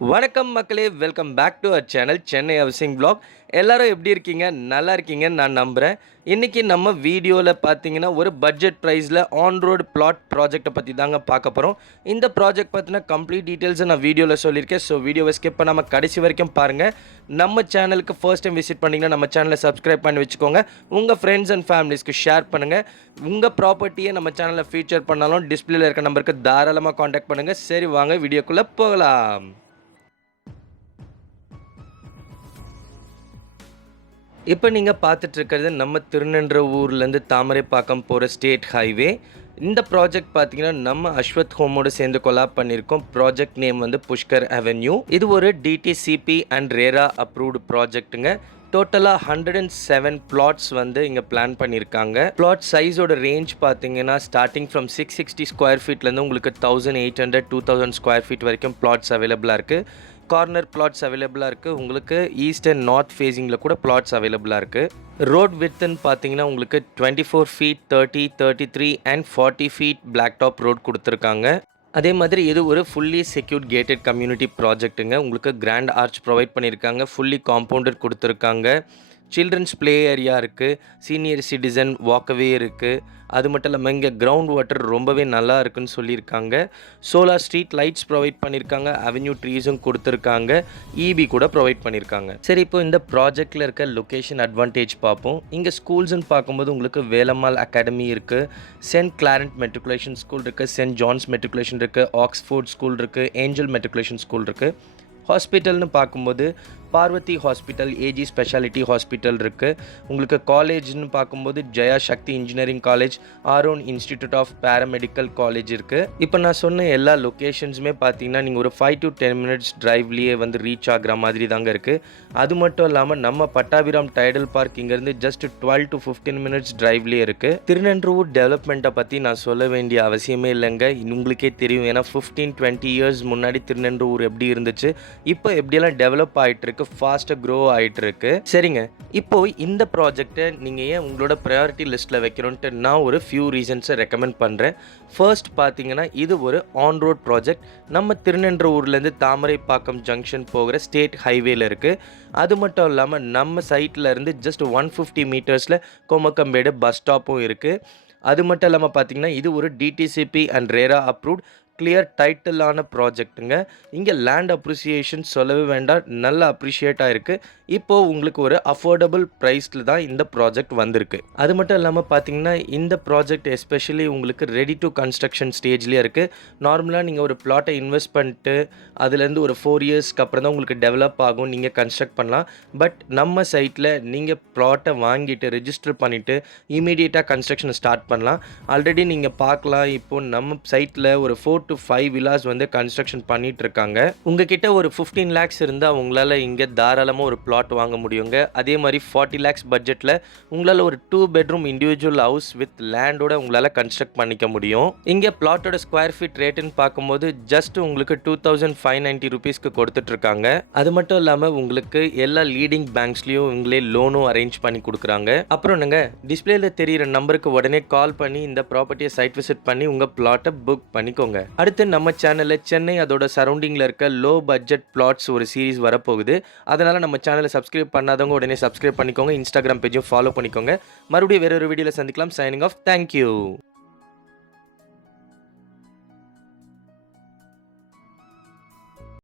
வணக்கம் மக்களே, welcome back to our channel Chennai housing vlog. எல்லாரும் எப்படி இருக்கீங்க? நல்லா இருக்கீங்கன்னு நான் நம்புகிறேன். இன்றைக்கி நம்ம வீடியோவில் பார்த்தீங்கன்னா ஒரு பட்ஜெட் ப்ரைஸில் ஆன் ரோடு பிளாட் ப்ராஜெக்ட்டை பற்றி தாங்க பார்க்க போகிறோம். இந்த ப்ராஜெக்ட் பற்றின கம்ப்ளீட் டீட்டெயில்ஸை நான் வீடியோவில் சொல்லியிருக்கேன். ஸோ வீடியோவை ஸ்கிப் பண்ணாமல் கடைசி வரைக்கும் பாருங்கள். நம்ம சேனலுக்கு ஃபர்ஸ்ட் டைம் விசிட் பண்ணிங்கன்னா நம்ம சேனலை சப்ஸ்கிரைப் பண்ணி வச்சுக்கோங்க. உங்கள் ஃப்ரெண்ட்ஸ் அண்ட் ஃபேமிலிஸ்க்கு ஷேர் பண்ணுங்கள். உங்கள் ப்ராப்பர்ட்டியை நம்ம சேனலில் ஃபீச்சர் பண்ணாலும் டிஸ்பிளேல இருக்க நம்பருக்கு தாராளமாக காண்டாக்ட் பண்ணுங்கள். சரி, வாங்க வீடியோக்குள்ளே போகலாம். இப்போ நீங்கள் பார்த்துட்ருக்கிறது நம்ம திருநென்றவூர்லேருந்து தாமரைப்பாக்கம் போகிற ஸ்டேட் ஹைவே. இந்த ப்ராஜெக்ட் பார்த்தீங்கன்னா நம்ம அஸ்வத் ஹோமோடு சேர்ந்து கொலாப் பண்ணியிருக்கோம். ப்ராஜெக்ட் நேம் வந்து புஷ்கர் அவென்யூ. இது ஒரு டிடிசிபி அண்ட் ரேரா அப்ரூவ்டு ப்ராஜெக்ட்டுங்க. டோட்டலாக 107 பிளாட்ஸ் வந்து இங்கே பிளான் பண்ணியிருக்காங்க. பிளாட் சைஸோட ரேஞ்ச் பார்த்தீங்கன்னா ஸ்டார்டிங் ஃப்ரம் 660 ஸ்கொயர் ஃபீட்லேருந்து உங்களுக்கு 1800 2000 ஸ்கொயர் ஃபீட் வரைக்கும் பிளாட்ஸ் அவைலபிளாக இருக்குது. கார்னர் பிளாட்ஸ் அவைலபிளாக இருக்குது. உங்களுக்கு ஈஸ்ட் அண்ட் நார்த் ஃபேஸிங்கில் கூட பிளாட்ஸ் அவைலபிளாக இருக்குது. ரோட் வித்துன்னு பார்த்தீங்கன்னா உங்களுக்கு 24 feet 30 33 and 40 feet black top road கொடுத்துருக்காங்க. அதே மாதிரி இது ஒரு ஃபுல்லி செக்யூர்ட் கேட்டட் கம்யூனிட்டி ப்ராஜெக்ட்டுங்க. உங்களுக்கு கிராண்ட் ஆர்ச் ப்ரொவைட் பண்ணியிருக்காங்க. ஃபுல்லி காம்பவுண்டட் கொடுத்துருக்காங்க. சில்ட்ரன்ஸ் ப்ளே ஏரியா இருக்குது. சீனியர் சிட்டிசன் வாக்கவே இருக்குது. அது மட்டும் இல்லாமல் இங்கே கிரவுண்ட் வாட்டர் ரொம்பவே நல்லா இருக்குன்னு சொல்லியிருக்காங்க. சோலார் ஸ்ட்ரீட் லைட்ஸ் ப்ரொவைட் பண்ணியிருக்காங்க. அவென்யூ ட்ரீஸும் கொடுத்துருக்காங்க. இபி கூட ப்ரொவைட் பண்ணியிருக்காங்க. சரி, இப்போ இந்த ப்ராஜெக்டில் இருக்க லொக்கேஷன் அட்வான்டேஜ் பார்ப்போம். இங்கே ஸ்கூல்ஸ்ன்னு பார்க்கும்போது உங்களுக்கு வேலம்மாள் அகாடமி இருக்குது, சென்ட் கிளாரண்ட் மெட்ரிகுலேஷன் ஸ்கூல் இருக்குது, சென்ட் ஜான்ஸ் மெட்ரிகுலேஷன் இருக்குது, ஆக்ஸ்ஃபோர்ட் ஸ்கூல் இருக்குது, ஏஞ்சல் மெட்ரிகுலேஷன் ஸ்கூல் இருக்குது. ஹாஸ்பிட்டல்னு பார்க்கும்போது Parvathi hospital, AG speciality hospital இருக்குது. உங்களுக்கு காலேஜ்னு பார்க்கும்போது Jaya Sakthi engineering college, Aaron institute of paramedical college இருக்குது. இப்போ நான் சொன்ன எல்லா லொக்கேஷன்ஸுமே பார்த்தீங்கன்னா நீங்கள் ஒரு 5 to 10 minutes டிரைவ்லேயே வந்து ரீச் ஆகிற மாதிரி தாங்க இருக்குது. அது மட்டும் இல்லாமல் நம்ம பட்டாபிராம் டைடல் பார்க் இங்கேருந்து ஜஸ்ட் 12 to 15 minutes டிரைவ்லேயே இருக்குது. திருநென்றூர் டெவலப்மெண்ட்டை பற்றி நான் சொல்ல வேண்டிய அவசியமே இல்லைங்க. உங்களுக்கே தெரியும், ஏன்னா 15-20 years முன்னாடி திருநென்றூர் எப்படி இருந்துச்சு, இப்போ எப்படியெல்லாம் டெவலப் ஆகிட்டு இருக்கு, ஃபாஸ்ட்டாக க்ரோ ஆகிட்டு இருக்கு. சரிங்க, இப்போ இந்த ப்ராஜெக்டை நீங்கள் ஏன் உங்களோட ப்ரையாரிட்டி லிஸ்ட்டில் வைக்கணுன்ட்டு நான் ஒரு ஃபியூ ரீசன்ஸை ரெக்கமெண்ட் பண்ணுறேன். ஃபர்ஸ்ட் பார்த்தீங்கன்னா இது ஒரு ஆன் ரோட் ப்ராஜெக்ட். நம்ம திருநென்றவூர்லேருந்து தாமரைப்பாக்கம் ஜங்ஷன் போகிற ஸ்டேட் ஹைவேல இருக்குது. அது மட்டும் இல்லாமல் நம்ம சைட்டில் இருந்து ஜஸ்ட் 150 மீட்டர்ஸில் கோமக்கம்பேடு பஸ் ஸ்டாப்பும் இருக்குது. அது மட்டும் இல்லாமல் பார்த்தீங்கன்னா இது ஒரு DTCP and RERA approved clear டைட்டிலான ப்ராஜெக்ட்டுங்க. இங்கே லேண்ட் அப்ரிசியேஷன் சொல்லவே வேண்டாம், நல்லா அப்ரிஷியேட்டாக இருக்குது. இப்போது உங்களுக்கு ஒரு அஃபோர்டபுள் ப்ரைஸில் தான் இந்த ப்ராஜெக்ட் வந்திருக்கு. அது மட்டும் இல்லாமல் பார்த்தீங்கன்னா இந்த ப்ராஜெக்ட் எஸ்பெஷலி உங்களுக்கு ரெடி டு கன்ஸ்ட்ரக்ஷன் ஸ்டேஜ்லேயே இருக்குது. நார்மலாக நீங்கள் ஒரு பிளாட்டை இன்வெஸ்ட் பண்ணிட்டு அதுலேருந்து ஒரு 4 yearsக்கு அப்புறம் தான் உங்களுக்கு டெவலப் ஆகும், நீங்கள் கன்ஸ்ட்ரக்ட் பண்ணலாம். பட் நம்ம சைட்டில் நீங்கள் ப்ளாட்டை வாங்கிட்டு ரெஜிஸ்டர் பண்ணிவிட்டு இமீடியட்டாக கன்ஸ்ட்ரக்ஷன் ஸ்டார்ட் பண்ணலாம். ஆல்ரெடி நீங்கள் பார்க்கலாம், இப்போது நம்ம சைட்டில் ஒரு 4 to 5 villas வந்து கன்ஸ்ட்ரக்ஷன் பண்ணிட்டு இருக்காங்க. உங்ககிட்ட ஒரு 15 lakhs இருந்தால் உங்களால் இங்கே தாராளமாக ஒரு பிளாட் வாங்க முடியுங்க. அதே மாதிரி 40 lakhs பட்ஜெட்டில் உங்களால் ஒரு 2 bedroom இண்டிவிஜுவல் ஹவுஸ் வித் லேண்டோட உங்களால் கன்ஸ்ட்ரக்ட் பண்ணிக்க முடியும். இங்கே பிளாட்டோட ஸ்கொயர் ஃபீட் ரேட்டுன்னு பார்க்கும்போது ஜஸ்ட் உங்களுக்கு 2590 rupeesக்கு கொடுத்துட்ருக்காங்க. அது மட்டும் இல்லாமல் உங்களுக்கு எல்லா லீடிங் பேங்க்ஸ்லேயும் உங்களே லோனும் அரேஞ்ச் பண்ணி கொடுக்குறாங்க. அப்புறம் நீங்கள் டிஸ்பிளேல தெரியிற நம்பருக்கு உடனே கால் பண்ணி இந்த ப்ராப்பர்ட்டியை சைட் விசிட் பண்ணி உங்கள் பிளாட்டை புக் பண்ணிக்கோங்க. அடுத்து நம்ம சேனலில் சென்னை அதோட சரௌண்டிங்கில் இருக்க லோ பட்ஜெட் பிளாட்ஸ் ஒரு சீரீஸ் வரப்போகுது. அதனால் நம்ம சேனலை சப்ஸ்கிரைப் பண்ணாதவங்க உடனே சப்ஸ்கிரைப் பண்ணிக்கோங்க. இன்ஸ்டாகிராம் பேஜும் ஃபாலோ பண்ணிக்கோங்க. மறுபடியும் வேறொரு வீடியோவில் சந்திக்கலாம். Signing off. தேங்க்யூ.